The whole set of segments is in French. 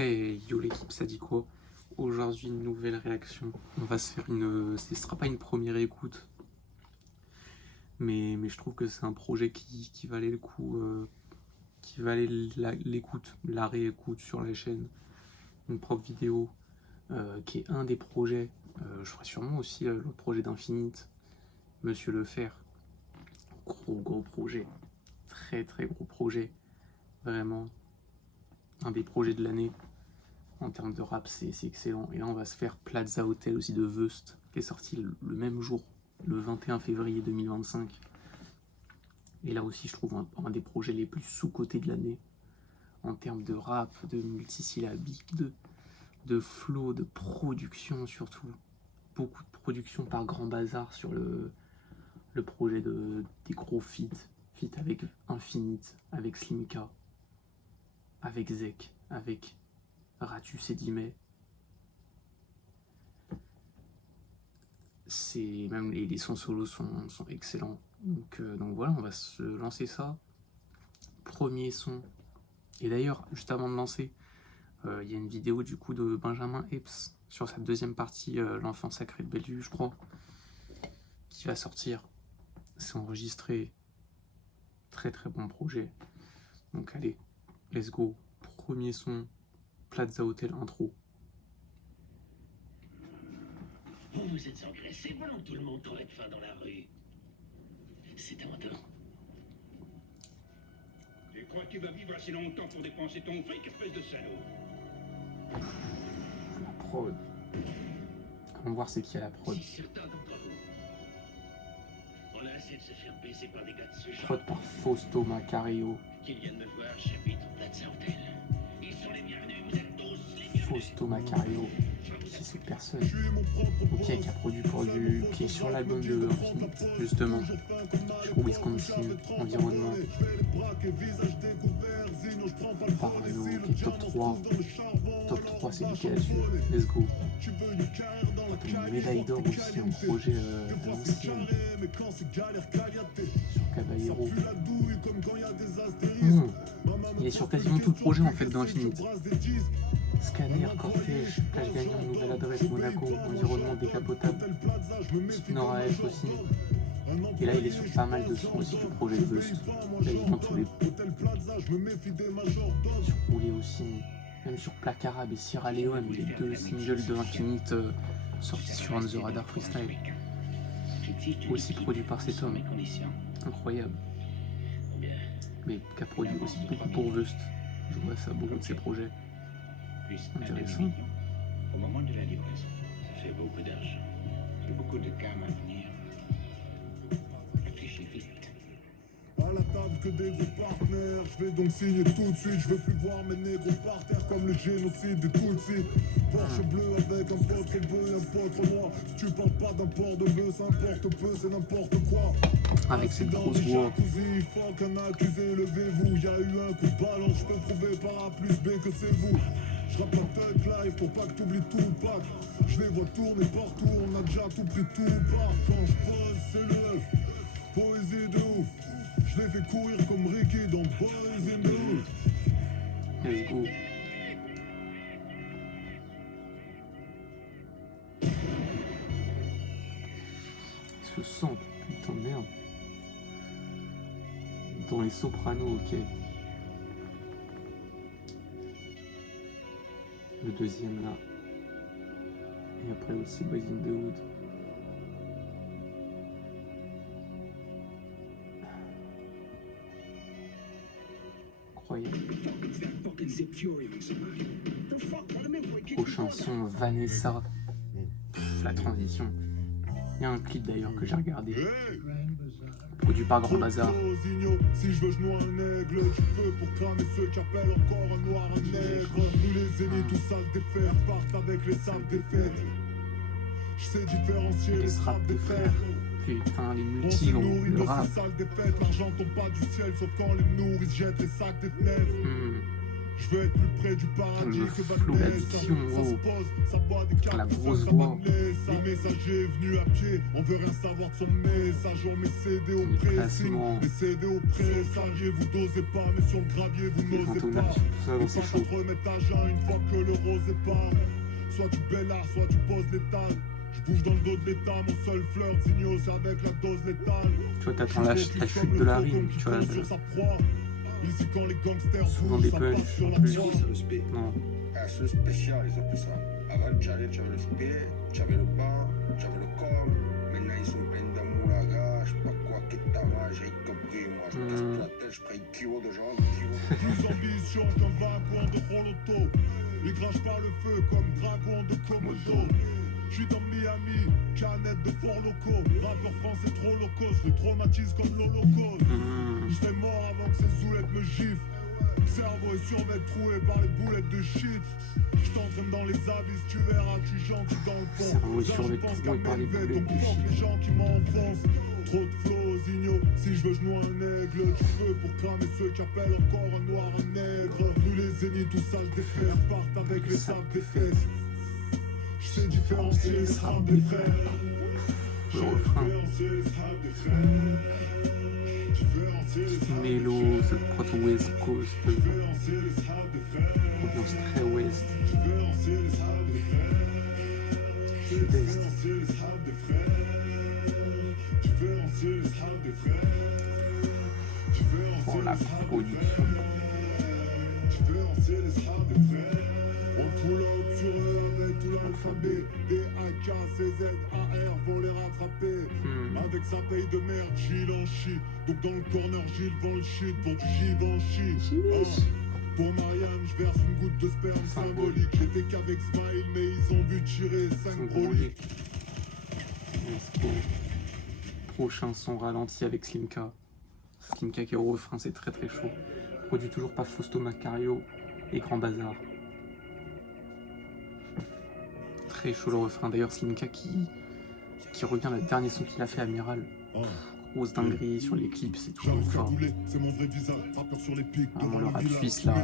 Hey yo l'équipe, ça dit quoi? Aujourd'hui une nouvelle réaction. On va se faire ce sera pas une première écoute, mais je trouve que c'est un projet qui valait le coup, qui valait l'écoute, la réécoute sur la chaîne. Une propre vidéo, qui est un des projets. Je ferai sûrement aussi l'autre projet d'Infinite, Monsieur Le Fer. Gros projet, très gros projet, vraiment un des projets de l'année. En termes de rap, c'est excellent. Et là, on va se faire Plaza Hotel aussi de Vust, qui est sorti le même jour, le 21 février 2025. Et là aussi, je trouve un des projets les plus sous-cotés de l'année. En termes de rap, de multisyllabique, de flow, de production surtout. Beaucoup de production par Grand Bazar sur le projet des gros feats. Feats avec Infinite, avec Slimka, avec Zek, avec Ratus et Dimay. Même les sons solos sont excellents. Donc voilà, on va se lancer ça. Premier son. Et d'ailleurs, juste avant de lancer, il y a une vidéo du coup de Benjamin Epps sur sa deuxième partie, L'Enfant Sacré de Bellevue, je crois, qui va sortir. C'est enregistré. Très bon projet. Donc allez, let's go. Premier son, Plaza Hotel intro. Vous êtes engraissé pendant que tout le monde crevait de faim dans la rue. C'est honteux. Tu crois que tu vas vivre assez longtemps pour dépenser ton fric, espèce de salaud? La prod. On va voir c'est qui a la prod. Si certains d'entre vous, on a assez de se faire baiser par des gars de ce genre, Prod par Fausto Macario. qu'ils viennent me voir, j'habite au Plaza Hotel. Ils sont les bienvenus, vous êtes tous les bienvenus. Fausto Macario. Qui est cette personne? Ok, qui a produit qui est sur l'album de Infinite, justement. Sur Wisconsin, environnement. Parano, qui est top 3. Top 3, c'est nickel là-dessus. Let's go. Une médaille d'or aussi, un projet à l'ancienne. Sur Caballero. Il est sur quasiment tout le projet en fait d'Infinite. Scanner, Cortège, plage gagnant, nouvelle adresse, Monaco, environnement décapotable, Nora F aussi. Et là il est sur pas mal de sons aussi du projet de Bust. Là il est dans tous les. Sur Roulé aussi, même sur Plaque Arabe et Sierra Leone, les deux singles de Infinite sortis sur On The Radar Freestyle. Aussi produit par cet homme. Incroyable. Mais qui a produit aussi beaucoup pour Bust. Je vois ça beaucoup de ses projets. Intéressant. Au moment de la livraison, ça fait beaucoup d'argent. J'ai beaucoup de cam à venir. Réfléchis vite. À la table que des gros partenaires, je vais donc signer tout de suite. Je veux plus voir mes négros par terre comme le génocide des Tutsis. Porsche bleu avec un pote bœuf et un pote noir. Si tu parles pas d'un port de bœuf, ça importe peu, c'est n'importe quoi. Avec cette grosse voix. Faut qu'un accusé, levez-vous. Y'a eu un coup de ballon, je peux prouver par A plus B que c'est vous. Je rappe un thug live pour pas que t'oublies tout pack. Je les vois tourner partout, on a déjà tout pris tout part. Quand je pose, c'est le F. Poésie de ouf. Je les fais courir comme Ricky dans Boys in the Hood. Let's go. Ce sample, putain de merde. Dans les sopranos, ok. Le deuxième là. Et après aussi Boys in the Hood. Incroyable. Prochain son, Vanessa. La transition. Il y a un clip d'ailleurs que j'ai regardé. Produit par Grand Bazar. Si je veux, je noie un aigle. Tu peux pour cramer ceux qui appellent encore un noir un nègre. Nous les ennemis, tout sales défaits, partent avec les sales défaites. Je sais différencier Les les straps straps des des frères. frères. Putain, les On se multi, nourrit le de rap. ces sales défaites. L'argent tombe pas du ciel, sauf quand les nourrices jettent les sacs des fenêtres. Je veux être plus près du paradis Le que flow, Vanessa. l'addiction, Ça se oh. pose, ça boit des La cartes, grosse ça voix. Vanessa. Le messager est venu à pied, on veut rien savoir de son message. On met CD au Les pressing, placements. les CD au pressage. Vous dosez pas, mais sur le gravier vous Les n'osez pas. intonations, tout ça, Et c'est pas chaud. te remettre à jeun une fois que le rose est pas. Soit tu bellard, soit tu poses l'étal. Je bouge dans le dos de l'état, mon seul fleur d'igno, c'est avec la dose létale. Tu vois, t'attends la chute de la rime, tu vois. Sur sa proie. Ici quand les gangsters Souvent bougent, des ça punchs, passe sur en la plus. proie. C'est le spé. Non. Ah, c'est spécial, ils appellent ça. Avant, tu avais le spé, tu avais le banc, tu avais le com. Maintenant, ils sont pleins d'amoulaga, je sais pas quoi, ketama, j'ai compris. Moi, je me casse plus la tête, je prends un kilo de jambes, un kilo. Plus d'ambition qu'un wagon de Roloto. Il crache par le feu comme dragon de Komodo. J'suis dans Miami, canette de Fort Loco. Rappeur français trop loco, je le traumatise comme l'Holocauste. J'serais mort avant que ces zoulettes me giflent. Cerveau et survêt troué par les boulettes de shit. J't'entraîne dans les abysses, tu verras, tu gentil dans le fond. Cerveau et Là, survêt je pense troué qu'à par les m'élever, boulettes donc de fuck shit. les gens qui m'enfoncent. Trop de flots, Zigno. Si je veux, je noie un aigle. Du feu pour cramer ceux qui appellent encore un noir un nègre. Brûler zénith, tout ça, je défais. Partent avec les sables des fesses. Je sais différencier les sables des frères. Le refrain. Différencier les sables des frères. Différencier les sables des Mélo, cette prod West Coast. Différencier les sables des frères. Ambiance très ouest. Différencier les sables des frères. Sud-est. Différencier les sables des frères. Différencier les sables des frères. Oh, la production. Différencier les sables des frères. On pull up sur eux avec tout l'alphabet. D-A-K, C-Z, A-R vont les rattraper. Avec sa paye de merde, Gilles en chie. Donc dans le corner, Gilles vend le shit pour du Givenchy. Pour Marianne, je verse une goutte de sperme symbolique. J'étais qu'avec Smile, mais ils ont vu tirer 5 broliques. Let's go. Prochain son ralenti avec Slimka. Slimka qui est au refrain, c'est très très chaud. Produit toujours par Fausto Macario et Grand Bazar. Très chaud le refrain. D'ailleurs, Slimka qui revient le dernier son qu'il a fait, Amiral. Grosse dinguerie sur les clips, c'est toujours fort. C'est mon vrai visage, rappeur sur les pics. Vraiment, le rap suisse là.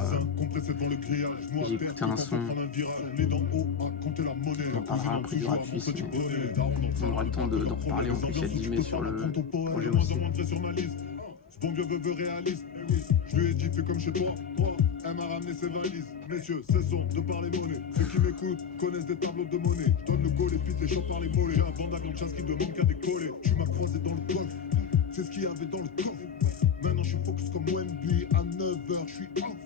J'ai écouté un son. On en parlera après du rap suisse, mais on aura le temps d'en reparler. En plus, il y a 10 mai sur le projet aussi. Bon Dieu veut réaliste. Je lui ai dit fais comme chez toi. Elle m'a ramené ses valises. Messieurs, cessons de parler monnaie. Ceux qui m'écoutent connaissent des tableaux de monnaie. Je donne le goal et puis les chopes par les mollets. J'ai un bandage de chasse qui demande qu'à décoller. Tu m'as croisé dans le coffre. C'est ce qu'il y avait dans le coffre. Maintenant je suis focus comme Wemby. À 9h je suis off.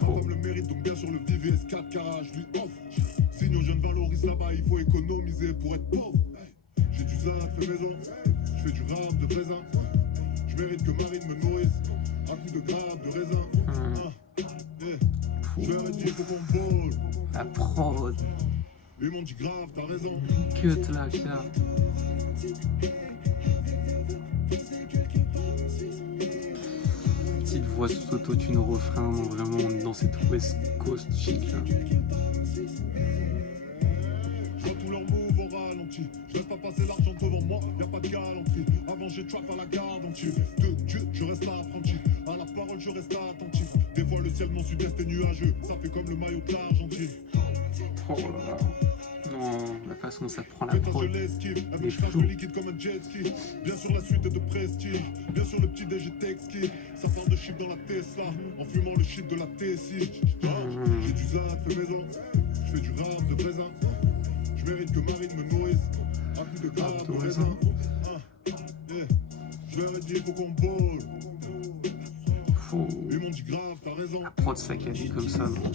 Comme le mérite donc bien sur le VVS 4 carats je lui offre. Sinon je ne valorise là-bas. Il faut économiser pour être pauvre. J'ai du zap fait maison. Je fais du rap de raisin. Je mérite que Marine me nourrisse à coups de grappe, de raisin. Je leur ai dit faut qu'on vole. La prod. Ils m'ont dit grave, t'as raison. Cut là, là. Petite voix sous autotune au refrain, vraiment on est dans cette West Coast chic là. Je vois tous leurs moves au ralenti. Je laisse pas passer l'argent devant moi, y'a pas de galanterie. Avant j'ai trap à la garde entière. De Dieu, je reste apprenti. À la parole, je reste attentif. Des fois le ciel mon sud-est est nuageux. Ça fait comme le maillot de l'Argentine. Oh là là. Non, la façon dont ça prend la Pétage prod. de l'esquive, Les avec crache flots. de liquide comme un jet ski. Bien sûr la suite est de prestige. Bien sûr le petit déj est exquis. Ça parle de chiffres dans la Tesla. En fumant le shit de la Tessie. J'ai du zap fait maison. Je fais du rap de raisin. Je mérite que Marine me nourrisse à coups de grappe de raisin. Je leur ai dit faut qu'on vole. Faut Ils m'ont dit grave, t'as raison. la prod saccadée comme ça. Non.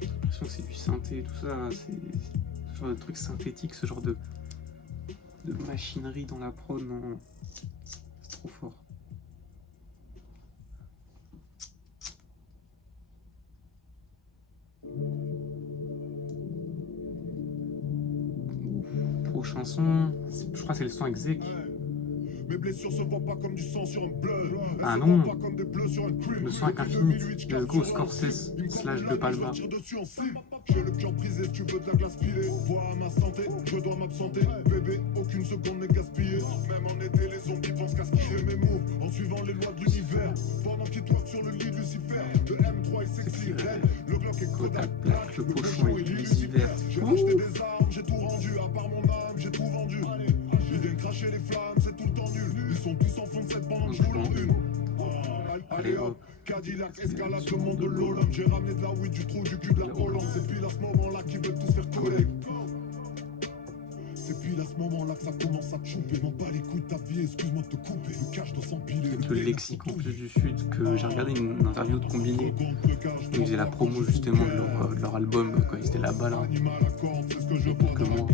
J'ai l'impression que c'est du synthé, tout ça. C'est ce genre de truc synthétique, ce genre de machinerie dans la prod. Non, c'est trop fort. Prochain son, je crois que c'est le son exec. Mes blessures se voient pas comme du sang sur un bleu. Ah non, le son avec Infinite, let's go Scorsese / De Palma. J'ai le cœur brisé, tu veux de la glace pilée. Vois à ma santé, je dois m'absenter. Bébé, aucune seconde n'est gaspillée. Même en été, les zombies pensent qu'à skier mes moves en suivant les lois de l'univers. Pendant qu'ils twerk sur le lit de Lucifer, le M3 est sexy, red, le Glock est Kodak Black, le pochon est Lucifer. J'ai racheté des armes, j'ai tout rendu, à part mon âme, j'ai tout vendu. Ils viennent cracher les flammes, c'est tout le temps nul. Ils sont tous en fond de cette bande, je roule en une. Allez hop, Cadillac, escalade, le monde de l'Olympe. J'ai ramené de la weed, du trou, du cul, de la Hollande. C'est pile à ce moment-là qu'ils veulent tous faire collègue. C'est pile à ce moment-là que ça commence à te choper. M'en bats les couilles de ta vie, excuse-moi de te couper. Le cash doit s'empiler. Le lexique en plus du Sud, que j'ai regardé une interview de Combiné où ils faisaient la promo justement de leur album quand ils étaient là-bas là. Il y a quelques mois.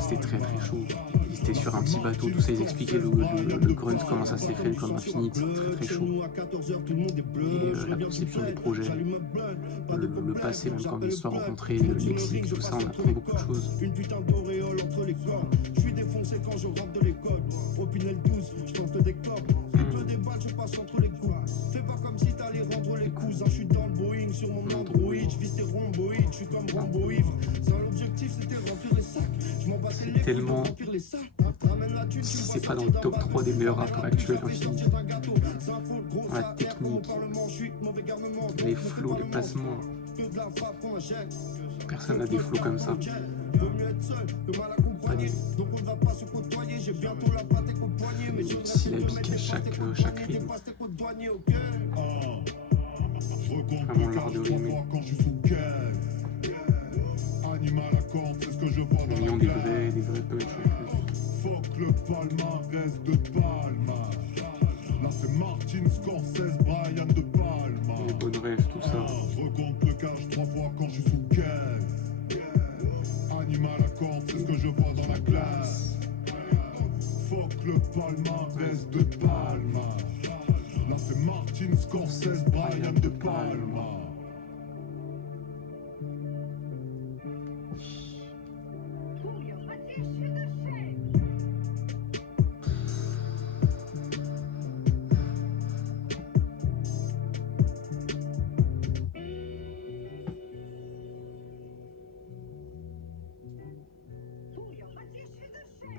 C'était très très chaud. Ils étaient sur un petit bateau, tout ça, ils expliquaient le grunt, comment ça s'est fait comme Infinite, très très chaud. Et la conception des projets, le passé, même quand l'histoire rencontrée, le lexique, tout ça, on apprend beaucoup de choses. Une putain d'auréole entre les cordes. Je suis défoncé quand je rentre de l'école. Au Pinel 12, je tente des clopes. Fais-toi des balles, je passe entre les coups. Fais pas comme si t'allais rendre les cousins. Je suis dans le Boeing sur mon Android. Je vise tes rhomboïdes, je suis comme Rambo ivre. Seul objectif c'était remplir les sacs. Je m'en battais les couilles pour remplir les sacs. Si c'est pas dans le top 3 des meilleurs rappeurs actuels, Infinite. La technique, les flows, les placements. Personne n'a des flows comme ça. Syllabique à chaque rythme. Vraiment l'art de rimer. Ayant des vrais punch en plus. Fuck le palmarès de Palma. Là c'est Martin Scorsese, Brian de Palma. Les bonnes rêves, tout ça. Je recompte le cash 3 fois quand je suis sous quai. Animal à corde, c'est ce que je vois dans la glace. Fuck le palmarès de Palma. Là c'est Martin Scorsese, Brian de Palma.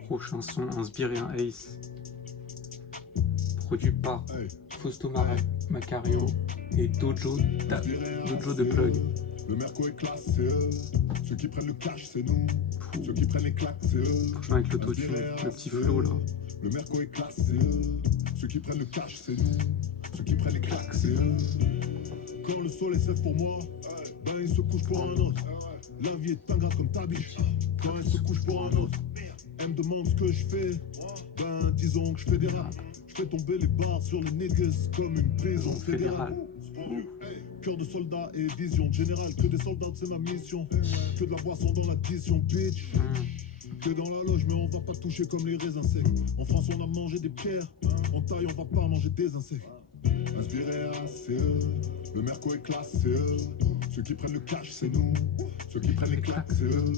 Prochain son inspiré un Ace. Produit par Fausto Macario et Dojo de Plug. Le Merco est classe, c'est eux. Ceux qui prennent le cash, c'est nous. Ceux qui prennent les claques, c'est eux. Franchement, avec l'autotune, le petit flow là. Le Merco est classe, c'est eux. Ceux qui prennent le cash, c'est nous. Ceux qui prennent les claques, c'est eux. Quand le soleil s'ève pour moi, ben il se couche pour un autre. La vie est ingrate comme ta biche. Quand elle se couche pour un autre, elle me demande ce que je fais. Ben disons que je fais des raps. Je fais tomber les barres sur les niggas comme une prison fédérale. Cœur de soldat et vision générale. Que des soldats, c'est ma mission. Que de la boisson dans l'addition, bitch. Que dans la loge, mais on va pas toucher comme les raisins secs. En France, on a mangé des pierres. En taille, on va pas manger des insectes. Inspiré à c'est eux. Le Merco est classe, c'est eux. Ceux qui prennent le cash, c'est nous. Ceux qui prennent les claques, c'est eux.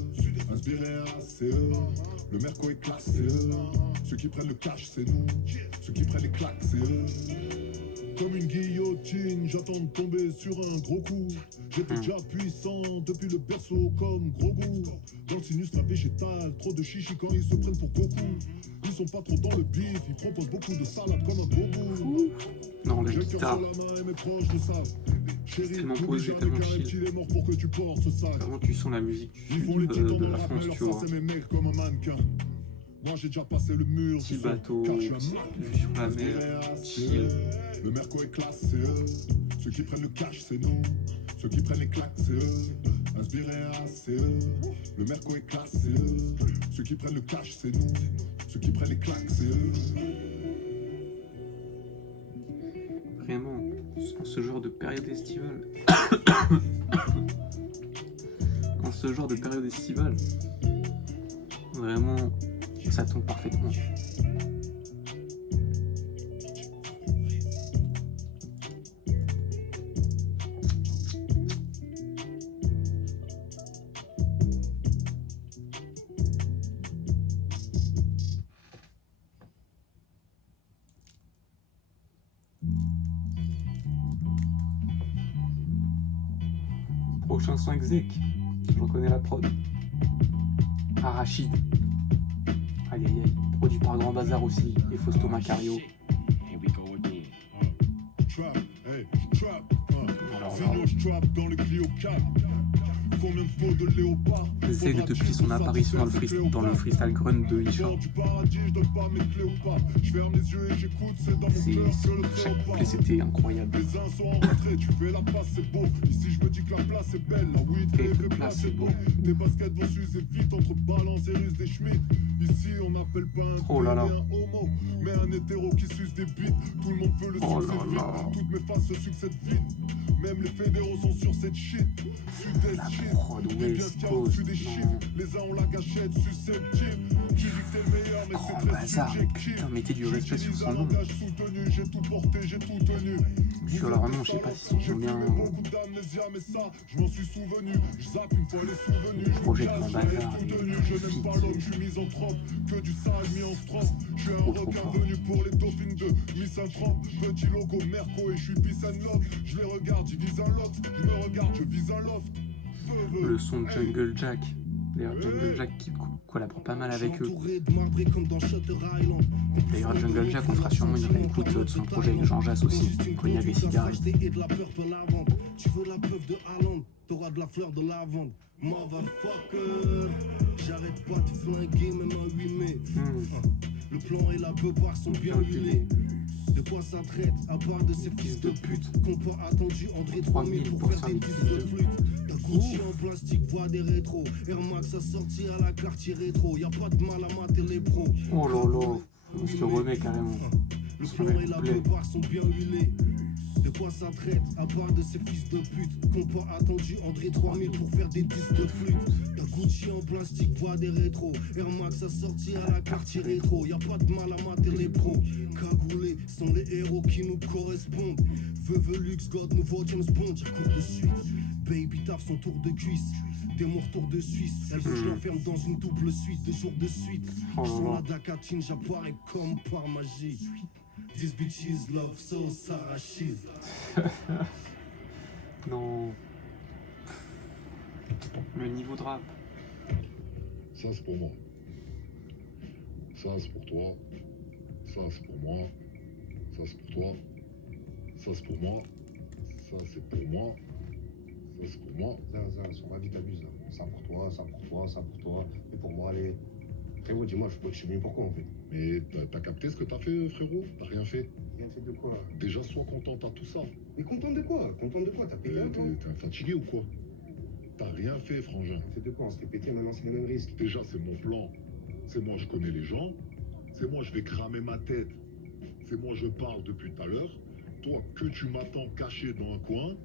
Inspiré à c'est eux. Le Merco est classe, c'est eux. Ceux qui prennent le cash, c'est nous. Ceux qui prennent les claques, c'est eux. Comme une guillotine, j'attends de tomber sur un gros coup. J'étais déjà puissant depuis le berceau comme gros goût. Dans le sinus, la végétale, trop de chichi quand ils se prennent pour Goku. Ils sont pas trop dans le bif, ils proposent beaucoup de salade comme un bobo. Non, la J'ai le cœur guitare, sur la main et mes proches le savent. Chérie, tellement n'oublie posé, jamais tellement qu'un chill. reptile est mort pour que tu portes ce sac. vraiment tu sens la musique du Ils font sud les titans de dans la le rap, mais France, leur tu vois. face, c'est mes mecs comme un mannequin. Moi j'ai déjà passé le mur, Petit je bateau, car je suis un vue sur la mer, chill. Le Merco est classe, c'est eux. Ceux qui prennent le cash, c'est nous. Ceux qui prennent les claques, c'est eux. Inspiré ACE, le merco est classé. Ceux qui prennent le cash, c'est nous. Ceux qui prennent les claques, c'est eux. Vraiment, en ce genre de période estivale. En ce genre de période estivale. Vraiment, ça tombe parfaitement. Prochain son exec, j'en connais la prod. Arachide. Aïe aïe aïe. Produit par Grand Bazar aussi. Et Fausto Macario. Here we go again. Trap, hey, trap. Alors là, Sinon, je trap dans le Clio 4. Combien de pots de léopard? Zeg depuis son apparition dans le freestyle grunt de Isha. Du paradis, je donne pas mes clés au pas. Je ferme les yeux et j'écoute, c'est dans mon cœur que le Chaque cœur couplet bat. c'était incroyable. Les uns sont en retrait, tu fais la passe, c'est beau. Ici, je me dis que la place est belle. La weed fait place, c'est beau. Tes baskets vont s'user vite entre balance et ruse des Schmitt. Ici, on n'appelle pas un Oh là là. un homo, mais un hétéro qui suce des bites. Tout le monde veut le Oh succès là vite. là. Toutes mes faces se succèdent vite. Même les fédéraux sont sur cette shit. Sud-est La shit. prod Des West biens qui Coast, au-dessus des non. chiffres. Les uns ont la gâchette susceptible. Tu dis que t'es le meilleur, mais Grand c'est très Bazar, subjectif. putain, mettez du respect sur J'utilise son un nom. langage soutenu, j'ai tout porté, j'ai tout tenu. Sur leur nom, je sais pas s'ils J'ai sont bien. fumé beaucoup d'amnésia, mais ça, je m'en suis souvenu. Je zappe une fois les souvenirs. Je Projet me de cache, Grand je laisse Bazar, tout il tenu. est Je n'aime pas l'homme, je suis misanthrope. Que du sale mis en strophe. Je suis un Trop requin fort. venu pour les dauphines de misanthrope. Petit logo Merco et je suis peace and love. Je les regarde, ils visent un loft. Je me regarde, je vise un loft. Le son de Jungle Jack. D'ailleurs, Jungle Jack qui collabore pas mal avec eux. D'ailleurs, Jungle Jack, on fera sûrement une réécoute de son projet avec Jean Jass aussi. Cognac et cigarettes. Tu veux la preuve de Haaland, t'auras de la fleur de lavande. Motherfucker, j'arrête pas de flinguer même un 8 mai. Le plan et la beubare sont bien huilés. De quoi ça traite, à part de ces fils de pute qu'on pas attendu André 3000 pour faire des disques de flûte. Ta Gucci en plastique, voit des rétros. Air Max a sorti à la Cartier rétro. Y'a pas de mal à mater les pros. Oh là là, on se le remet carrément. Le Se plan remet et le la couplet. beubare sont bien huilés. De quoi ça traite, à part de ces fils de pute qu'on pas attendu André 3000 pour faire des disques de flûte. Ta Gucci en plastique, voit des rétros. Air Max a sorti à la Cartier rétro. Y'a pas de mal à mater les pros. Cagoulés sont les héros qui nous correspondent. Veuve Lux, God, nouveau James Bond. Y'a cours de suite. Baby taf son tour de cuisse. Des morts de Suisse. Elle veut que je l'enferme dans une double suite. 2 jours de suite. Oh là Sans là. la dacatine, j'apparais comme par magie. These bitches love so Sarachis. Non. Le niveau de rap. Ça c'est pour moi. Ça c'est pour toi. Ça c'est pour moi. Ça c'est pour toi. Ça c'est pour moi. Ça c'est pour moi. Ça c'est pour moi. Ça, sur ma vie, t'abuses là. Ça pour toi, ça pour toi, ça pour toi. Et pour moi, allez. Frérot, dis-moi, je sais bien pourquoi en fait. Mais t'as capté ce que t'as fait, frérot? T'as rien fait. Rien fait de quoi? Déjà, sois content, t'as tout ça. Mais content de quoi? Content de quoi? T'as pété un plan? T'es fatigué ou quoi? T'as rien fait, frangin. Rien fait de quoi? On s'est pété, maintenant c'est les mêmes risques. Déjà, c'est mon plan. C'est moi, je connais les gens. C'est moi, je vais cramer ma tête. C'est moi, je parle depuis tout à l'heure. Toi, que tu m'attends caché dans un coin,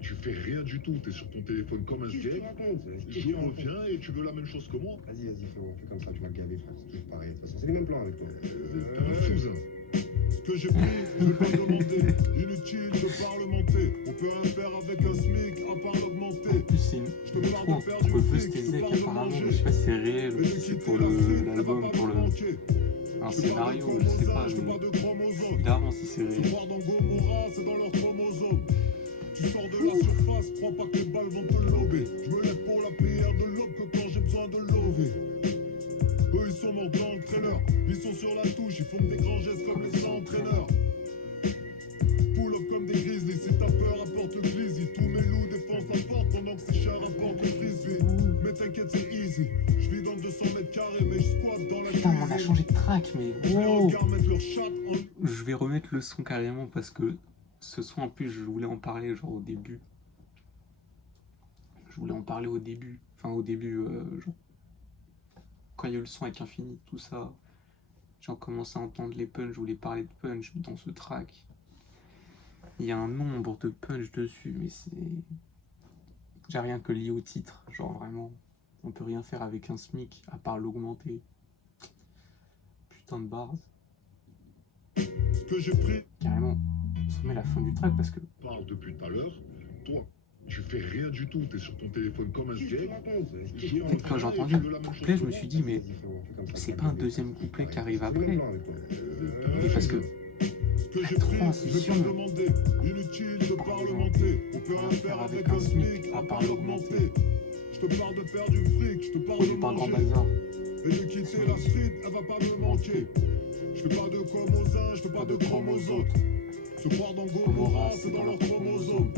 tu fais rien du tout. T'es sur ton téléphone comme un Qu'est-ce que tu sgeg. racontes? Qu'est-ce que Je tu racontes? reviens et tu veux la même chose que moi. Vas-y, frérot, fais comme ça, tu m'as gavé, frère. C'est toujours pareil. De toute façon, c'est les mêmes plans avec toi. T'es un fou, ça. Ce que j'ai pris, je vais pas demander. Inutile de parlementer. On peut rien faire avec un SMIC à part l'augmenter. En plus, c'est Je te une parle intro de faire du entre Buzz fric, et je te Zeg parle de apparemment. manger. Je sais pas si c'est réel ou Mais si de c'est quitter pour l'Afrique, l'album, pour le. Un scénario, je sais pas. Je te Mais parle de chromosomes. évidemment, si c'est Faut réel. voir dans Gomorrah, c'est dans leurs chromosomes. Tu sors de la surface, crois pas que les balles vont te lober. Je me lève pour la prière de l'aube que quand j'ai besoin de lever. Eux ils sont morts dans le trailer, ils sont sur la touche, ils font des grands gestes comme les entraîneurs. Pull up comme des grizzlies, si t'as peur apporte le glizzy. Tous mes loups défoncent la porte pendant que ces chats rapportent le frisbee. Mais t'inquiète c'est easy, je vis dans 200 mètres carrés mais je squatte dans la Putain, on a cuisine. changé de track, mais Je les wow. regarde mettre leur chatte en... Je vais remettre le son carrément parce que ce son, en plus, je voulais en parler genre au début. Je voulais en parler au début. Genre, quand il y a eu le son avec Infini, tout ça. J'ai commencé à entendre les punchs, je voulais parler de punch dans ce track. Il y a un nombre de punch dessus, mais c'est... J'ai rien que lié au titre, genre vraiment. On peut rien faire avec un SMIC, à part l'augmenter. Putain de bars. Ce que j'ai pris. Carrément, on se met la fin du track parce que... Parle depuis tout à l'heure, toi, tu fais rien du tout, t'es sur ton téléphone comme un skate. Quand j'ai entendu le couplet, je me suis dit, mais c'est pas un deuxième couplet qui arrive après. Et parce que Ce que j'ai la pris, je vais transition, pas demander. Inutile de parlementer. On peut rien faire avec un SMIC, à part l'augmenter. Je te parle de faire du fric, je te parle de produit par Grand manger. Bazar, Et de quitter la street, elle va pas me manquer. Je fais pas de com aux uns, je fais pas de com aux autres. Se croire dans Gomorrah, c'est dans leur chromosome.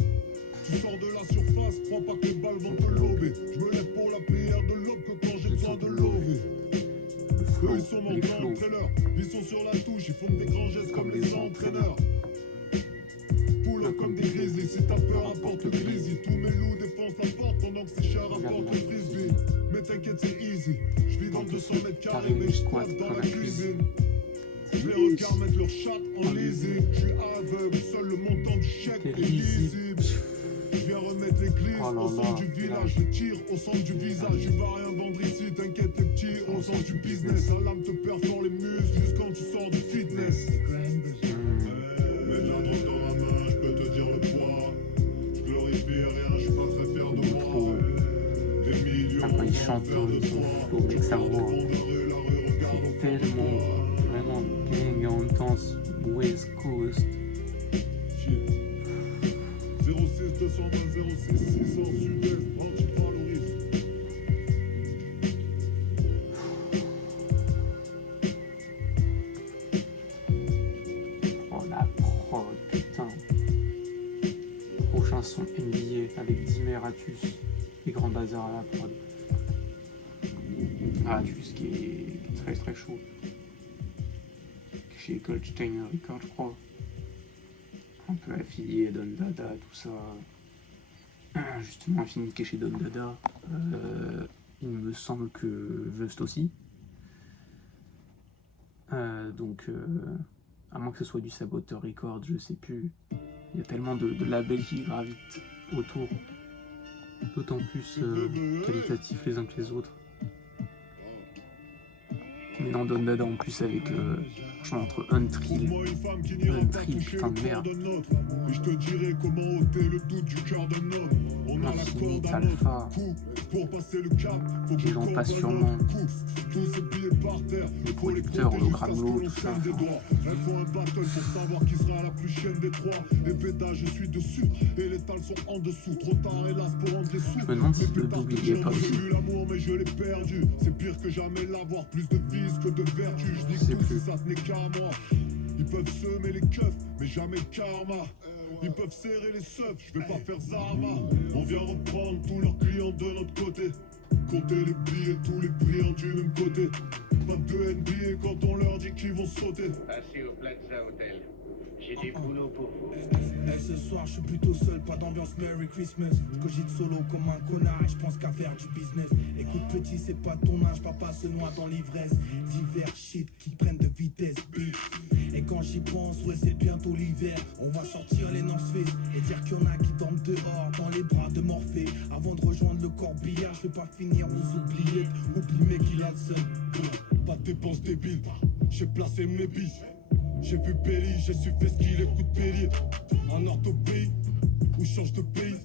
Tu sors de la surface, crois pas que les balles vont te lober. Je me lève pour la prière de l'aube que quand j'ai besoin de lever. le Eux flow, ils sont les manquants flows. entraîneurs, ils sont sur la touche, ils font des grands gestes comme les entraîneurs. Poule comme des grizzlies, si t'as peur apporte le grizzly. Tous mes loups défoncent la porte pendant que ces chats rapportent le frisbee. Mais t'inquiète c'est easy, je vis dans 200 mètres carrés mais je squatte dans la cuisine. Je les regarde mettre leur chatte en leasing. Je suis aveugle, seul le montant du chèque est lisible. Je viens remettre l'église Oh là au là, centre du village. Le tir au centre du visage. Je vais rien vendre ici, t'inquiète les petits. Au sens du business, la lame te perfore les muscles juste quand tu sors du fitness. Mets de la drogue dans ma main, je peux te dire le poids. Je glorifie rien, je suis pas très fier de moi. Des millions Quand il chante faire de son toi. flow, avec sa voix, La rue regarde au c'est tellement, vraiment gang intense, West Coast. 06 220 06 600 sud-est, anti-valorise. Oh la prod, putain. Prochain son NBA avec Dimer, Ratus et Grand Bazar à la prod. Ratus qui est très très chaud. Chez Goldstein Records, je crois. Un peu affilié Don Dada, tout ça. Justement, Infini qui est chez Don Dada. Il me semble que Just aussi. Donc, à moins que ce soit du Saboteur Records, je sais plus. Il y a tellement de labels qui gravitent autour. D'autant plus qualitatifs les uns que les autres. Mais dans Don Dada en plus avec, franchement, entre Untrill, putain de merde. Et je te dirai comment ôter le doute du cœur d'un homme. On a la Infinite, corde à Alpha. notre cou. Pour passer le cap, faut que Et j'en passe sûrement. Tous ces billets par terre. Les Faut les producteurs, compter jusqu'à ce Hologramlo, que l'on tout ça. serre des doigts. Elles font un battle pour savoir qui sera la plus chienne des trois. Les pétages, je suis dessus. Et les tales sont en dessous. Trop tard, hélas, pour rendre les sous. Je me demande si Les le plupart double des il y est gens pas ont aussi. eu l'amour, mais je l'ai perdu. C'est pire que jamais l'avoir. Plus de vices que de vertus. Je dis Je sais que tout plus. si ça tenait qu'à moi. Ils peuvent semer les keufs, mais jamais le karma. Ils peuvent serrer les seufs, je vais pas faire Zama. On vient reprendre tous leurs clients de notre côté. Compter les billets, tous les brillants du même côté. Pas de NBA quand on leur dit qu'ils vont sauter. Passez au Plaza Hotel. J'ai du boulot pour vous. Ce soir, je suis plutôt seul, pas d'ambiance Merry Christmas. Cogite solo comme un connard et je pense qu'à faire du business. Écoute, petit, c'est pas ton âge, papa se noie dans l'ivresse. Divers shit qui prennent de vitesse, bitch. Et quand j'y pense, ouais, c'est bientôt l'hiver. On va sortir les North Face et dire qu'il y en a qui dorment dehors dans les bras de Morphée. Avant de rejoindre le corbillard, je vais pas finir vous oublier. Oublie mec, il a le seul. Pas de dépenses débiles, j'ai placé mes billes. J'ai vu Belly, j'ai su faire ce qu'il écoute Belly. En orthopédie, ou change de pays.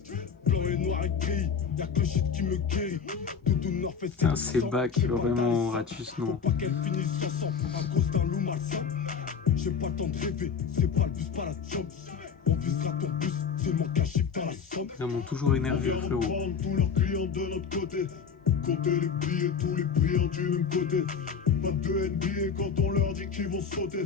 Blanc et noir et gris, y'a que le shit qui me guérit. Doudou Nord fait Putain, c'est back, vraiment, Ratus, Faut non. pas qu'elle finisse ensemble à cause d'un loup malsain. J'ai pas le temps de rêver, c'est pas le bus, pas la job. On visera ton bus, seulement qu'un chiffre dans la somme. Ils m'ont toujours énervé, le flow. Prendre tous leurs clients de notre côté. Compter les billets, tous les brillants du même côté. Pas de NBA quand on leur dit qu'ils vont sauter.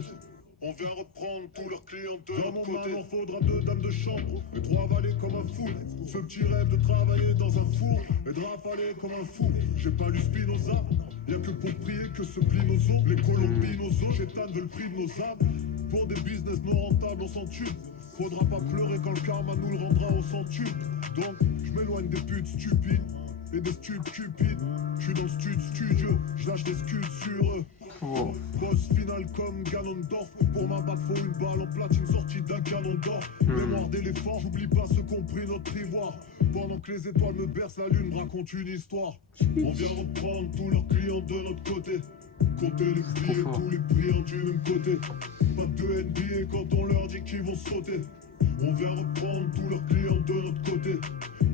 On vient reprendre tous leurs clients de notre côté. Dans mon faudra 2 dames de chambre et 3 valets comme un fou. Ce petit rêve de travailler dans un four et de rafaler comme un fou. J'ai pas lu Spinoza, y'a que pour prier que se plient nos os. Les colombinos, j'éteins de le prix de nos âmes. Pour des business non rentables, on s'en tue. Faudra pas pleurer quand le karma nous le rendra au centuple. Donc, je m'éloigne des putes stupides et des stups cupides. Je suis dans le studio, je lâche des scuds sur eux. Oh. Boss final comme Ganondorf. Pour ma batte, faut une balle en platine sortie d'un canon d'or. Mémoire d'éléphant, j'oublie pas ceux qui ont pris notre ivoire. Pendant que les étoiles me bercent, la lune me raconte une histoire. On vient reprendre tous leurs clients de notre côté. Compter les billets, tous les clients du même côté. Pas de NBA quand on leur dit qu'ils vont sauter. On vient reprendre tous leurs clients de notre côté.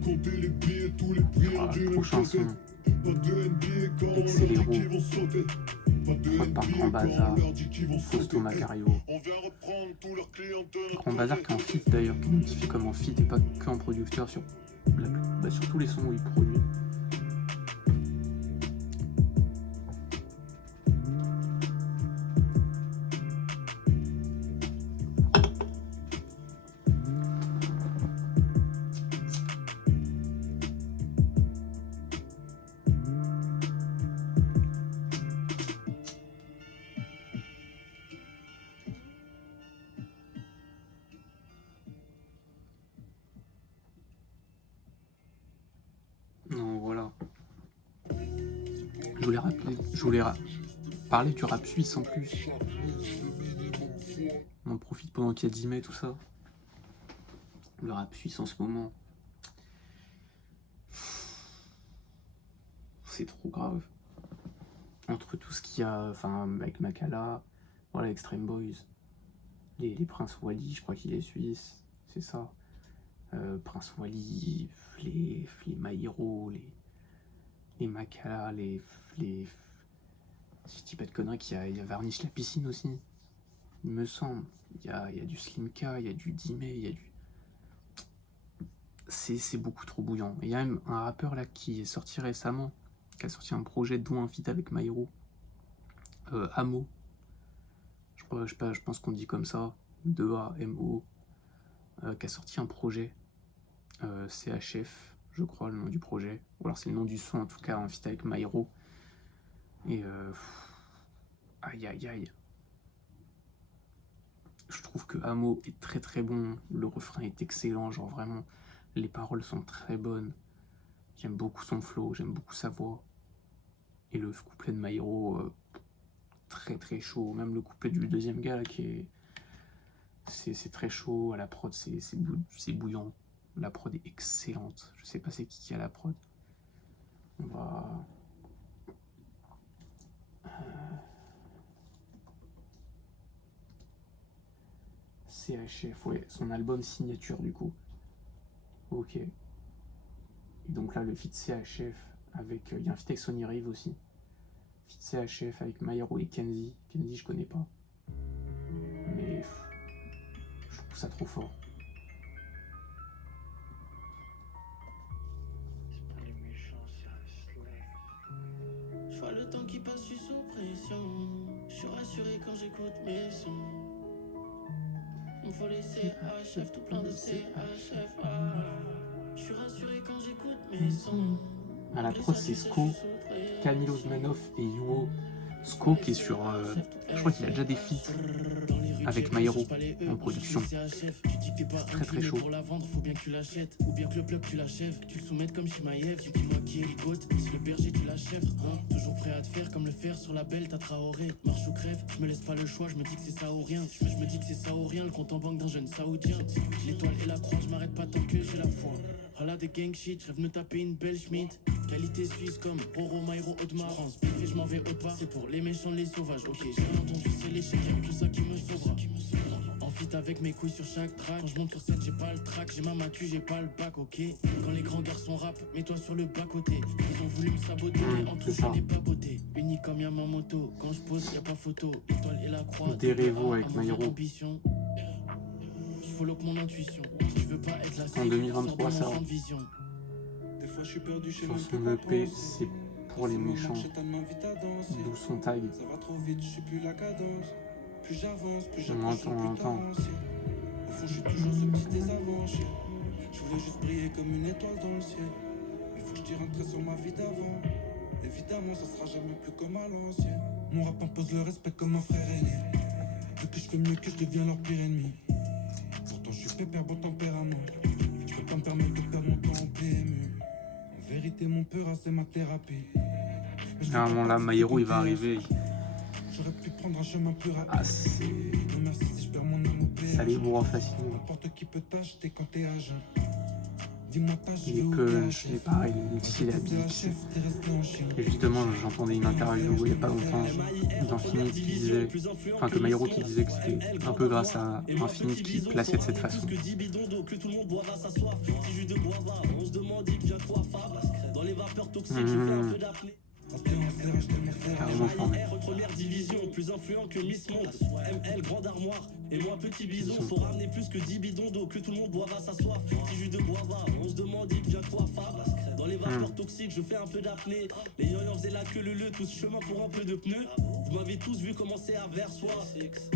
Compter les billets, tous les clients du même côté. Pas de NBA quand on leur dit qu'ils vont sauter. Pas de NBA quand on leur dit qu'ils vont sauter. Fausto Macario. On vient reprendre tous leurs clients de notre Grand Bazar qui est en feat d'ailleurs, qui identifie comme en feat et pas que en producteur sur, sur tous les sons où il produit. Non, voilà. Je voulais parler du rap suisse en plus. On en profite pendant qu'il y a 10 mai, tout ça. Le rap suisse en ce moment. C'est trop grave. Entre tout ce qu'il y a, enfin, avec Makala, voilà, Extreme Boys, les Prince Wally, je crois qu'il est suisse, c'est ça. Prince Wally, les Maïro, les Makala, si je dis pas de conneries, il y a Varnish la piscine aussi, il me semble. Il y a du Slimka, il y a du Dimé, il y a du... C'est beaucoup trop bouillant. Il y a même un rappeur là qui est sorti récemment, qui a sorti un projet dont un feat avec Maïro, Amo. Je pense qu'on dit comme ça, 2AMO, qui a sorti un projet, CHF, je crois le nom du projet, ou alors c'est le nom du son en tout cas, un feat avec Maïro. Et aïe aïe aïe. Je trouve que Amo est très très bon, le refrain est excellent, genre vraiment, les paroles sont très bonnes. J'aime beaucoup son flow, j'aime beaucoup sa voix. Et le couplet de Maïro, très très chaud. Même le couplet du deuxième gars là, qui est... C'est très chaud, à la prod c'est bouillant. La prod est excellente. Je sais pas c'est qui a la prod. On va... CHF, ouais, son album signature du coup. Ok. Et donc là le feat CHF avec... Il y a un feat avec Sonny Rive aussi. Feat CHF avec Maïro et Kenzie. Kenzie je connais pas. Mais je trouve ça trop fort. Je vois le temps qui passe, je suis sous pression. Je suis rassuré quand j'écoute mes sons. Il me faut les CHF, tout plein de CHF. Je suis rassuré quand j'écoute mes sons. À la prod c'est Sko, Camilo Zmanov et Yuo. Sko qui est sur... je crois qu'il a déjà des feats avec Maïro en production. C'est très très chaud. Pour la vendre, faut bien que tu l'achètes. Ou bien que le bloc tu l'achèves, que tu le soumettes comme Shimaev. Dis-moi qui est ligote, si le berger tu l'achèves, hein. Toujours prêt à te faire comme le fer sur la belle, t'as Traoré. Marche ou crève, je me laisse pas le choix, je me dis que c'est ça ou rien. Je me dis que c'est ça ou rien, le compte en banque d'un jeune saoudien. L'étoile et la croix, je m'arrête pas tant que j'ai la foi. Oh là des gang shit, je rêve de me taper une belle Schmidt. Qualité suisse comme Roro, Maïro, Audemars. France, bif et je m'en vais au pas. C'est pour les méchants, les sauvages. Ok, j'ai rien entendu, c'est l'échec, y'a que ça qui me sauvera. En fit avec mes couilles sur chaque track. Quand je monte sur scène, j'ai pas le track. J'ai ma macu, j'ai pas le bac, ok. Quand les grands garçons rappent, mets-toi sur le bas-côté. Ils ont voulu me saboter, mais en tout je n'ai pas beauté. Unique comme Yamamoto, quand je pose, y'a pas photo. L'étoile et la croix. Des rêves avec Maïro. Ambition. Je follow que mon intuition. Si tu veux pas être la En 2023 ça. Des fois je suis perdu chez Sur son EP, c'est pour les méchants. D'où son tag. Ça va trop vite, je sais plus la cadence. Plus j'avance, plus On entend. Au fond, je suis toujours ce petit désavanché. Je voulais juste briller comme une étoile dans le ciel. Mais faut que je tire un trait sur ma vie d'avant. Évidemment, ça sera jamais plus comme à l'ancienne. Mon rap impose le respect comme un frère aîné. Vu que je fais mieux que je deviens leur pire ennemi. Pourtant je suis pépère, bon tempérament. Je peux pas me permettre de perdre mon temps en PMU. En vérité mon peur c'est ma thérapie. Généralement là, Maïro il va arriver. J'aurais pu prendre un chemin plus rapide. Ah, c'est. Non merci si je perds mon âme au péage. Ça les broie facilement. N'importe qui peut t'acheter quand t'es âgé. Dis-moi ta je vais Les au punch, PH. les pareil, les syllabiques. Et justement, j'entendais une interview il n'y a pas longtemps d'Infinite qui disait, enfin que Maïro qui disait que c'était un peu grâce à Infinite qui plaçait de cette façon. Carrément formé. Première division, plus influent que Miss Monde. ML, grande armoire. Et moi, petit bison, faut ramener plus que 10 bidons d'eau. Que tout le monde boive à sa soif. Petit jus de guava, on se demande, il vient quoi, Fab. Dans les vapeurs toxiques, je fais un peu d'apnée. Les yoyans faisaient la queue le tout ce chemin pour un peu de pneus. Vous m'avez tous vu commencer à vers soi.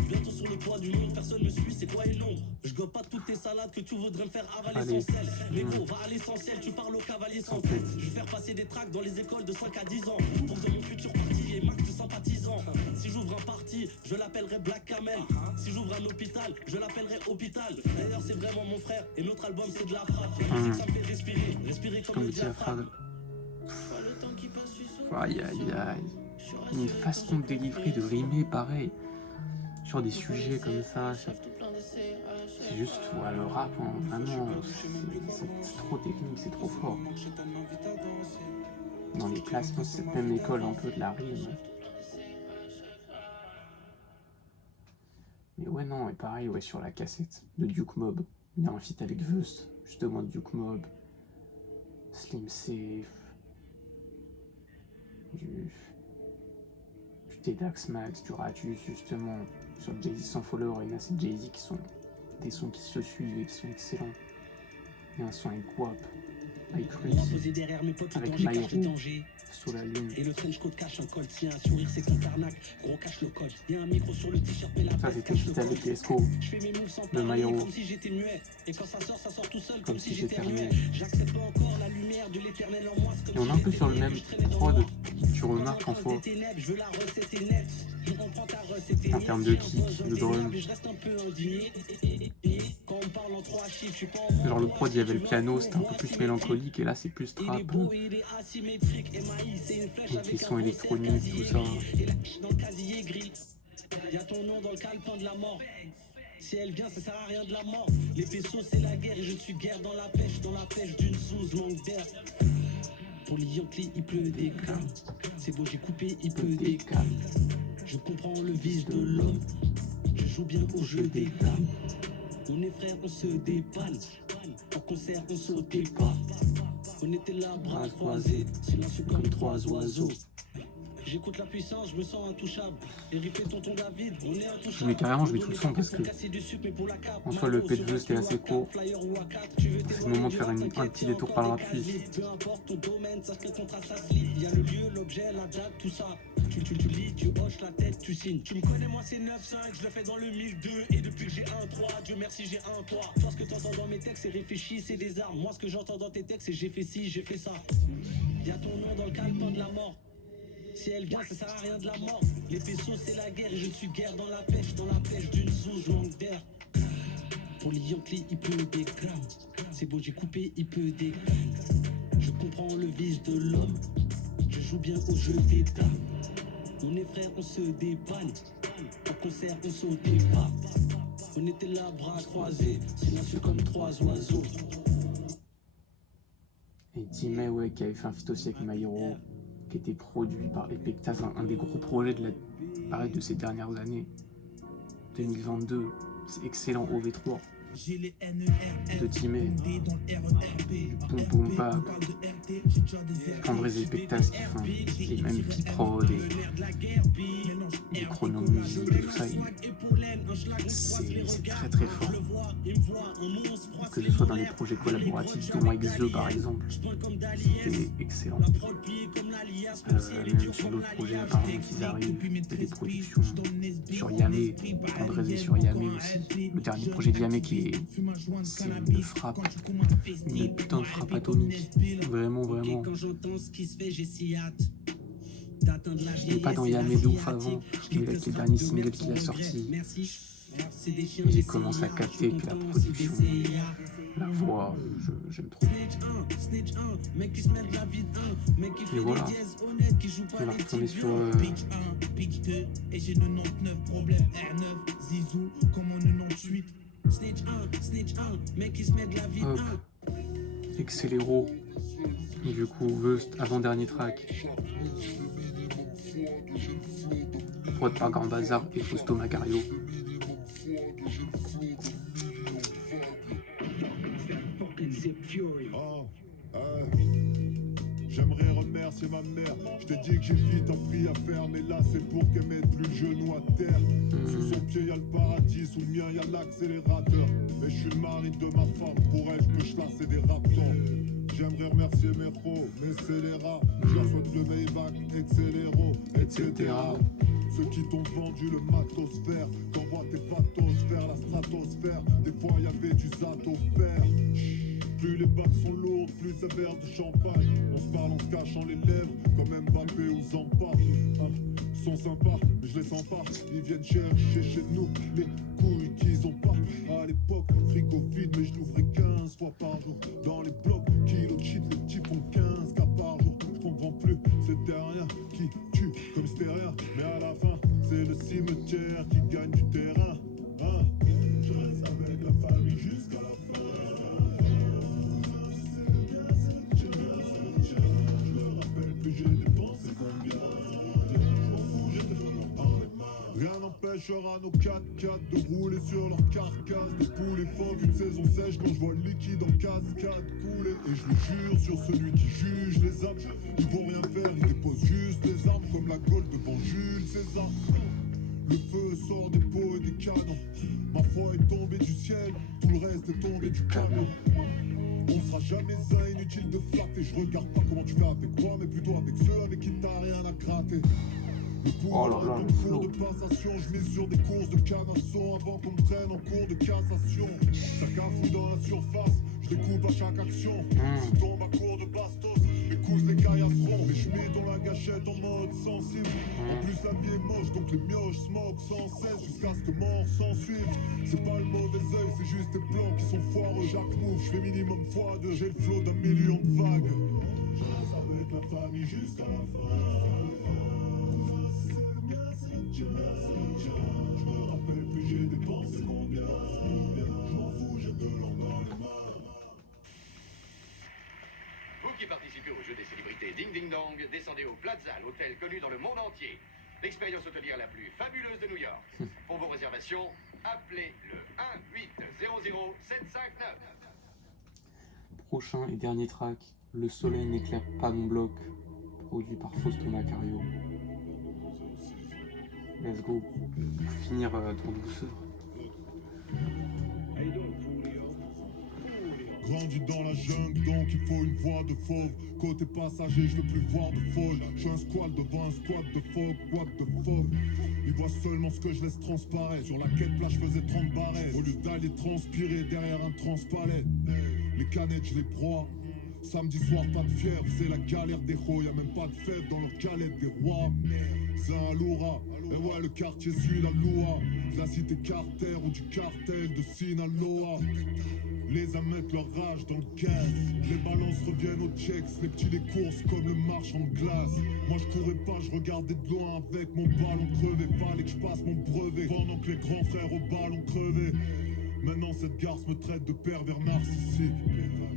Bientôt sur le toit du monde, personne me suit, c'est quoi une ombre? Je gobe pas toutes tes salades que tu voudrais me faire avaler sans sel. Négo, va à l'essentiel, tu parles au cavalier sans tête. Je vais faire passer des tracks dans les écoles de 5 à 10 ans. Pour que mon futur parti ait max de sympathisants. Si j'ouvre un parti, je l'appellerai Black Camel. Si j'ouvre un hôpital, je l'appellerai Hôpital. D'ailleurs, c'est vraiment mon frère. Et notre album, c'est de la frappe. La musique, ça me fait respirer. Respirer comme le diaphragme. Il y a une façon de délivrer, de rimer pareil. Sur des sujets comme ça. C'est juste, ouais, le rap, hein, vraiment, c'est trop technique, c'est trop fort. Dans les placements, c'est cette même école un peu de la rime. Mais ouais, non, et pareil, ouais, sur la cassette de Duke Mob, il y a un feat avec Vust, justement Duke Mob, Slim Safe, du T-Dax Max, du Radius, justement, sur Jay-Z sans follower, et là c'est Jay-Z qui sont des sons qui se suivent et qui sont excellents. Il y a un son avec WAP, avec Rudy, avec Maïro, sur la lune. Et le trench coat cache un col, si un sourire c'est ton carnac, gros cache le code. Y'a un micro sur le t-shirt, mais la Ça c'était juste avec Esco, de Maïro, comme si j'étais muet. Et quand ça sort tout seul, comme si j'étais muet. J'accepte pas encore la lumière de l'éternel en moi. Et on est un peu sur le même prod, tu remarques en fois, en termes de kick, de drum. Genre le prod, il y avait le piano, c'était un peu plus mélancolique, et là c'est plus trap. Avec les sons électroniques, tout ça. Y'a ton nom dans le calepin de la mort. Si elle vient, ça sert à rien de la mort. Les vaisseaux, c'est la guerre et je suis guerre dans la pêche d'une sous manque d'air. Pour les Yankees, il pleut des câbles. C'est beau, j'ai coupé, il pleut des câbles. Je comprends le vice de l'homme. Je joue bien au jeu des dames. On est frères, on se dépanne. En concert, on sautait pas. On était là, bras croisés, silencieux comme trois oiseaux. J'écoute la puissance, je me sens intouchable. Hérité tonton David, on est intouchable. Mais carrément, je mets tout le son parce que en soi, le P de jeu c'était assez court. C'est le moment de faire un petit détour par le rap suisse. Peu importe ton domaine, sache que ton trace ça se lit. Il y a le lieu, l'objet, la date, tout ça. Tu lis, tu hoches la tête, tu signes. Tu me connais, moi c'est 9-5, je le fais dans le 1002. Et depuis que j'ai 1-3, Dieu merci, j'ai un toit. Toi, ce que t'entends dans mes textes, c'est réfléchi, c'est des armes. Moi, ce que j'entends dans tes textes, c'est j'ai fait ci, j'ai fait ça. Y a ton nom dans le calepin de la mort. Si elle vient, ça sert à rien de la mort. Les vaisseaux, c'est la guerre et je suis guerre dans la pêche d'une sous manque d'air. Pour les Yankees, il pleut des grammes. C'est beau, j'ai coupé, il pleut des grammes. Je comprends le vice de l'homme. Je joue bien au jeu des dames. On est frères, on se dépanne. En concert, on sautait pas. On était là, bras croisés, silencieux comme trois oiseaux. Et Timay, ouais, qui avait fait un feat aussi avec Maïro, qui était produit par Epectas, un des gros projets de ces dernières années. 2022, c'est excellent OV3 de Timay, du Pom Pom Pap, André Epectas qui fait les mêmes P-Prod et les chronomusiques et tout ça, c'est très très fort. Que ce soit dans les projets collaboratifs, dont avec The par exemple, c'était excellent. Même sur d'autres projets apparemment qu'ils arrivent, il y a des productions sur Yamé, André sur Yamé aussi. Le dernier projet de Yamé c'est une frappe, une putain de frappe atomique. Vraiment, vraiment. Quand j'entends ce qui se fait, j'ai si hâte. J'étais pas dans Yamé de ouf avant, mais avec les derniers singles qu'il a sortis, j'ai commencé à capter que la production, la voix, j'aime trop. Et voilà, on va retourner sur... Et j'ai 99 problèmes R9 Zizou comme en 98 Snitch 1, Snitch 1 Mec qui se met de la vie Hop, Accélero, du coup, avant-dernier track. Prod par Grand Bazar et Fausto Macario. J'aimerais remercier ma mère. Je t'ai dit que j'ai vite appris à faire, mais là c'est pour qu'elle mette plus le genou à terre. Sous son pied y'a le paradis, sous le mien y'a l'accélérateur. Mais je suis le mari de ma femme, pour elle je peux chlasser des raptors. J'aimerais remercier mes pros, mes scélérats. Je leur souhaite le Maybach, Accélero, etc. Ceux qui t'ont vendu le matos vert, t'envoies tes patos vers la stratosphère. Des fois y'avait du zato fer. Plus les bacs sont lourds, plus ça verse de champagne. On se parle en se cachant les lèvres, comme Mbappé ou Zampa. Sont sympas, mais je les sens pas. Ils viennent chercher chez nous les couilles qu'ils ont pas. À l'époque, frigo vide, mais je l'ouvrais 15 fois par jour. Dans les blocs, kilos de shit, les petits font 15 cas par jour. Je comprends plus, c'était rien qui tue comme c'était rien. Mais à la fin, c'est le cimetière qui gagne du terrain. Je reste avec la famille jusqu'à la fin. J'ai dépensé combien? Rien n'empêchera nos 4x4 de rouler sur leur carcasse. De poules et phoques, une saison sèche quand je vois le liquide en cascade couler. Et je le jure sur celui qui juge les âmes. Ils vont rien faire, ils déposent juste les armes comme la Gaule devant Jules César. Le feu sort des pots et des canons. Ma foi est tombée du ciel, tout le reste est tombé du canon. On sera jamais un, inutile de flatter. Je regarde pas comment tu fais avec moi, mais plutôt avec ceux avec qui t'as rien à gratter. Le pouvoir est en cours de passation. Je mise sur des courses de canasson avant qu'on me traîne en cours de cassation. Ça cafouille dans la surface, je découpe à chaque action. Si tombe à court de bastos, les couses les caillasseront. Les chemises ont la gâchette en mode sensible. En plus la vie est moche, donc les mioches smoke sans cesse jusqu'à ce que mort s'en suive. C'est pas le mauvais œil, c'est juste tes plans qui sont foireux. Chaque move, je fais minimum x2. J'ai le flow d'un million de vagues. Je reste avec la famille jusqu'à la fin. Je me rappelle plus, j'ai dépensé combien. Je m'en fous, j'ai de l'or dans les mains. Vous qui participez au jeu des célébrités Ding Ding Dong, descendez au Plaza, l'hôtel connu dans le monde entier. L'expérience hôtelière la plus fabuleuse de New York. Pour vos réservations, appelez le 1-800-759. Prochain et dernier track, Le soleil n'éclaire pas mon bloc, produit par Fausto Macario. Let's go, pour finir dans douceur. Grandi dans la jungle, donc il faut une voix de fauve. Côté passager, je veux plus voir de folle. Je suis un squal devant un squat de fauve, what the fuck. Ils voient seulement ce que je laisse transparaître. Sur la quête là, je faisais 30 barrettes. Au lieu d'aller transpirer derrière un transpalette. Les canettes, je les broie. Samedi soir, pas de fièvre, c'est la galère des rois. Y'a même pas de fête dans leur galette des rois. C'est un loura, et ouais, le quartier suit la loi. La cité Carter ou du cartel de Sinaloa. Les hommes mettent leur rage dans le gaz. Les balances reviennent aux checks. Les petits les courses comme le marchand de glace. Moi je courais pas, je regardais de loin avec mon ballon crevé. Fallait que je passe mon brevet pendant que les grands frères au ballon crevé. Maintenant cette garce me traite de pervers narcissique.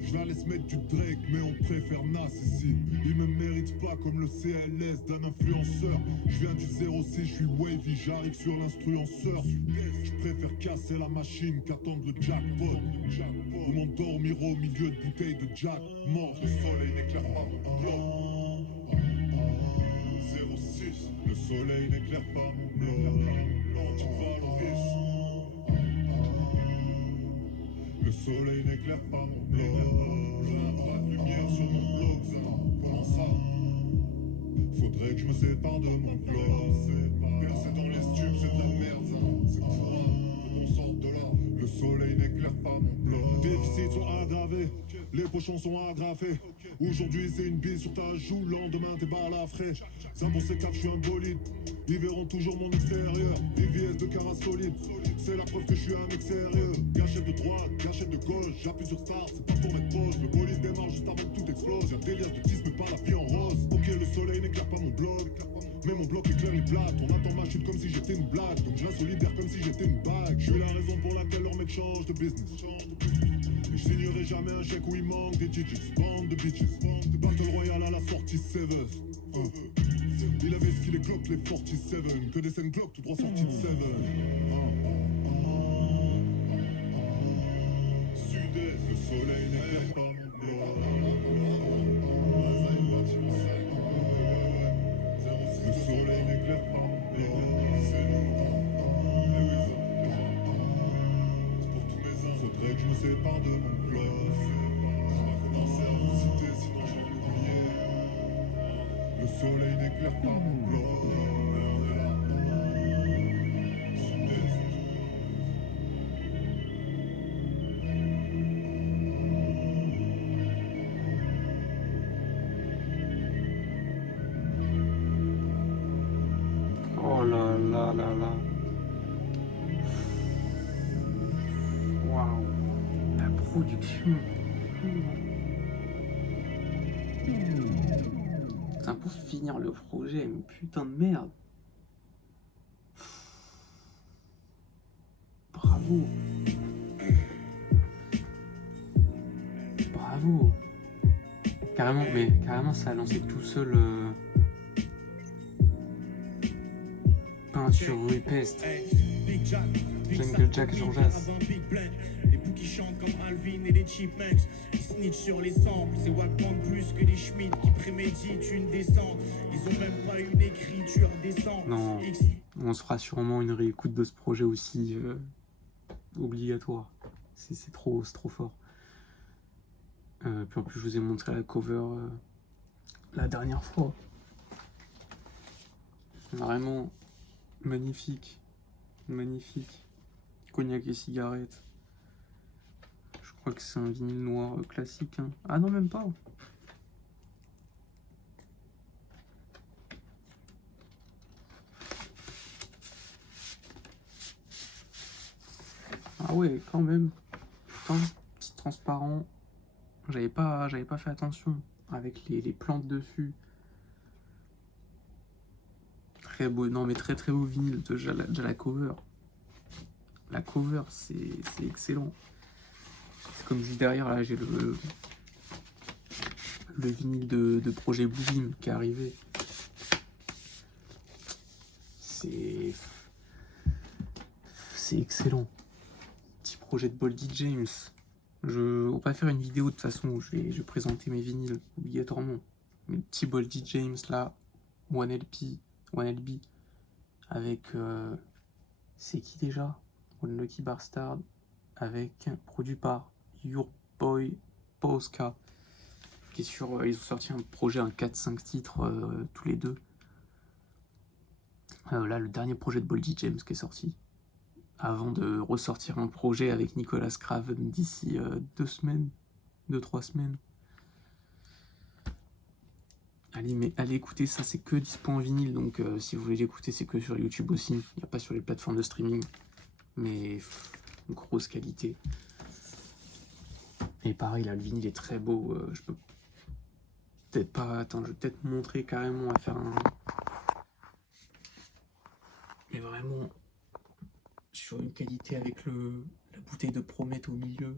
Je la laisse mettre du Drake mais on préfère Nas ici. Ils me méritent pas comme le CLS d'un influenceur. Je viens du 06, je suis wavy, j'arrive sur l'influenceur. Je préfère casser la machine qu'attendre le jackpot. Ou m'endormir au milieu de bouteilles de Jack mort. Le soleil n'éclaire pas mon bloc. 06, le soleil n'éclaire pas mon bloc. Tu valorises. Le soleil n'éclaire pas mon bloc. Pas de lumière sur mon bloc, ça. Comment ça? Faudrait que je me sépare de mon bloc. Percer dans les stupes, c'est de la merde, ça. C'est quoi? Faut qu'on sorte de là. Le soleil n'éclaire pas mon bloc. Déficits sont aggravés. Les pochons sont agrafés. Aujourd'hui c'est une bille sur ta joue, le lendemain t'es balafré. Ça pour ces caps, je suis un bolide. Ils verront toujours mon extérieur. VVS de cara solide, c'est la preuve que je suis un mec sérieux. Gâchette de droite, gâchette de gauche, j'appuie sur start, c'est pas pour mettre pause. Le bolide démarre juste avant que tout explose. Y'a des liasses de 10 mais pas la vie en rose. Ok, le soleil n'éclaire pas mon bloc, mais mon bloc éclaire les plates. On attend ma chute comme si j'étais une blague, donc je reste solidaire comme si j'étais une bague. Je suis la raison pour laquelle leur mec change de business. Et je signerai jamais un chèque où il manque des digits. Bande de bitches, Battle Royale à la sortie 7. Il avait ce qu'il est Glock, les 47. Que des scènes Glock, tout droit sortis de 7. Sud-Est, le soleil n'éclaire pas mon bloc. Le soleil n'éclaire pas mon bloc. C'est nous. C'est pour tous mes uns. Faudrait que je me sépare de mon bloc. On va commencer à vous citer, sinon je vais l'oublier. Le soleil n'éclaire pas mon bloc. Sud-Est. Oh là là là là. Waouh. La production. Putain, pour finir le projet, mais putain de merde. Bravo. Bravo. Carrément, mais carrément, ça a lancé tout seul. Peinture rue Peste. Jungle Jack Jean Jass. Les bouts qui chantent comme Alvin et les Chipmunks. Ils snitch sur les samples. C'est Wackman plus que les Schmidt qui préméditent une descente. Ils ont même pas une écriture décente. Non, on se fera sûrement une réécoute de ce projet aussi obligatoire. C'est trop fort. Puis en plus, je vous ai montré la cover la dernière fois. Vraiment magnifique. Magnifique. Cognac et cigarette. Je crois que c'est un vinyle noir classique. Hein. Ah non, même pas. Ah ouais, quand même. Putain, petit transparent. J'avais pas fait attention. Avec les plantes dessus. Très beau, non mais très beau vinyle. Déjà la cover. La cover, c'est excellent. C'est comme juste derrière, là, j'ai le vinyle de projet Bluebeam qui est arrivé. C'est excellent. Petit projet de Boldy James. On va pas faire une vidéo de toute façon où je vais présenter mes vinyles obligatoirement. Mais le petit Boldy James là, 1LB, avec c'est qui déjà? One Lucky Bastard, avec produit par Your Boy Pauska, qui est sur ils ont sorti un projet, un 4-5 titres tous les deux. Là le dernier projet de Boldy James qui est sorti, avant de ressortir un projet avec Nicolas Craven d'ici 2-3 semaines. Allez écouter ça, c'est que dispo en vinyle, donc si vous voulez l'écouter, c'est que sur YouTube aussi, il n'y a pas sur les plateformes de streaming, mais grosse qualité. Et pareil, là, le vinyle est très beau, je peux peut-être pas, attends, je vais peut-être montrer carrément à faire un... Mais vraiment, sur une qualité avec la bouteille de Promette au milieu,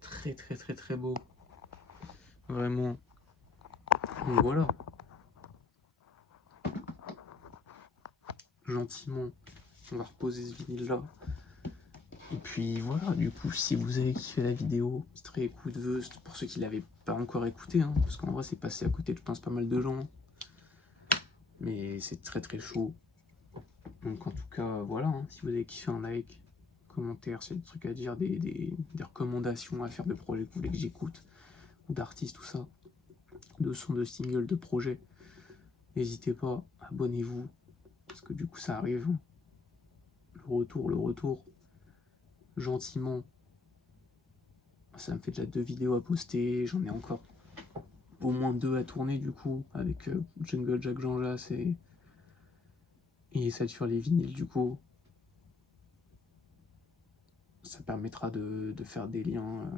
très beau, vraiment. Donc voilà, gentiment, on va reposer ce vinyle là. Et puis voilà, du coup, si vous avez kiffé la vidéo, petite réécoute pour ceux qui l'avaient pas encore écouté, hein, parce qu'en vrai c'est passé à côté de, je pense, pas mal de gens. Mais c'est très chaud. Donc en tout cas, voilà, hein, si vous avez kiffé, un like, commentaire, c'est des trucs à dire, des recommandations à faire de projets que vous voulez que j'écoute, ou d'artistes, tout ça, de sons, de singles, de projets. N'hésitez pas, abonnez-vous, parce que du coup ça arrive. Le retour, gentiment. Ça me fait déjà 2 vidéos à poster, j'en ai encore au moins 2 à tourner du coup, avec Jungle Jack Jean Jas et celle sur les vinyles du coup. Ça permettra de faire des liens.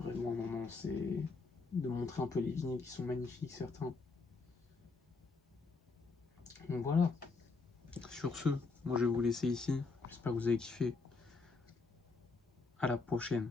Vraiment, non, c'est de montrer un peu les vinyles qui sont magnifiques, certains. Donc voilà. Sur ce, moi je vais vous laisser ici. J'espère que vous avez kiffé. À la prochaine.